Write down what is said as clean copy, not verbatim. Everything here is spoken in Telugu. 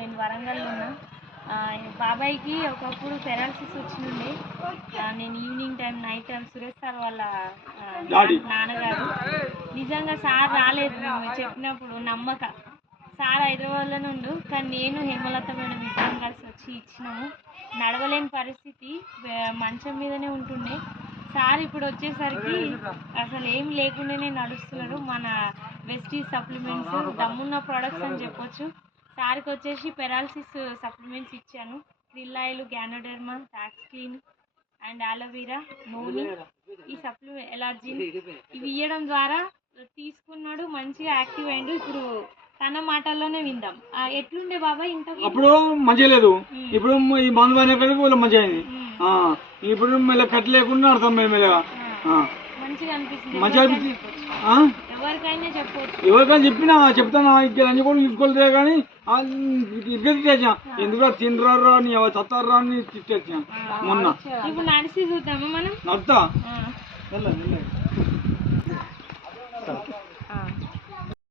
నేను వరంగల్లో ఉన్నా. బాబాయ్కి ఒకప్పుడు పెరాలసిస్ వచ్చిండే. నేను evening time night time Suresh sir వాళ్ళ నాన్నగారు నిజంగా సార్ రాలేదు మేము చెప్పినప్పుడు నమ్మక. సార్ హైదరాబాద్లోనే ఉండు, కానీ నేను హేమలత మేడం ఇద్దరం కలిసి వచ్చి ఇచ్చినాము. నడవలేని పరిస్థితి, మంచం మీదనే ఉంటుండే. సార్ ఇప్పుడు వచ్చేసరికి అసలు ఏం లేకుండానే నడుస్తున్నాడు. మన వెస్టీజ్ సప్లిమెంట్స్ దమ్మున్న ప్రోడక్ట్స్ అని చెప్పొచ్చు. సార్కి వచ్చేసి పెరాలసిస్ సప్లిమెంట్స్ ఇచ్చాను. క్రిల్లాయిల్, గ్యానోడెర్మా, టాక్స్క్లీన్ అండ్ ఆలోవెరా, నోని, ఈ సప్లిమెంట్ ఎలర్జిన్ ఇవి ఇవ్వడం ద్వారా తీసుకున్నాడు, మంచిగా యాక్టివ్ అయిండు. ఇప్పుడు తన మాటల్లోనే విందాం. ఎట్లుండే బాబాయ్ ఇంత? అప్పుడు మంచిగా లేదు, ఇప్పుడు ఈ మందు అయిన కడికి మంచిగా అయింది. ఇప్పుడు మళ్ళీ కట్టలేకుండా అర్థం మెల్లగా మంచిగా అనిపిస్తుంది. మంచిగా అనిపిస్తుంది. ఎవరికైనా చెప్పవచ్చు, ఎవరికైనా చెప్తాను. ఇక్కడ అన్ని కూడా తీసుకోలేదు కానీ ఇద్దరు తిట్టేసా, ఎందుకు తినరా నీ చత్తారా అని తిట్టేసా మొన్న. ఇప్పుడు నడిచి చూద్దామా మనం? నడుతా